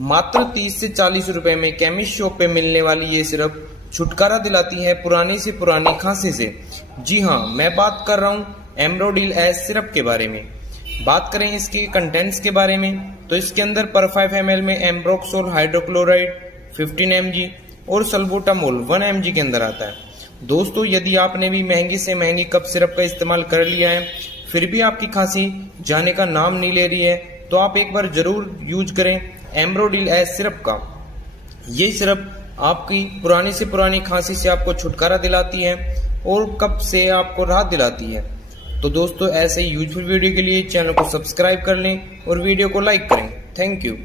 मात्र 30 से 40 रुपए में केमिस्ट शॉप पे मिलने वाली ये सिरप छुटकारा दिलाती है पुरानी से पुरानी खांसी से। जी हाँ, मैं बात कर रहा हूँ एम्ब्रोडिल एस सिरप के बारे में। बात करें इसके कंटेंट्स के बारे में तो इसके अंदर पर 5 ml में एम्ब्रोक्सोल हाइड्रोक्लोराइड 15 mg और सल्बूटामोल 1 mg के अंदर आता है। दोस्तों, यदि आपने भी महंगी से महंगी कफ सिरप का इस्तेमाल कर लिया है फिर भी आपकी खांसी जाने का नाम नहीं ले रही है तो आप एक बार जरूर यूज करें एम्ब्रोडिल एस सिरप का। ये सिरप आपकी पुरानी से पुरानी खांसी से आपको छुटकारा दिलाती है और कफ से आपको राहत दिलाती है। तो दोस्तों, ऐसे यूजफुल वीडियो के लिए चैनल को सब्सक्राइब कर लें और वीडियो को लाइक करें। Thank you.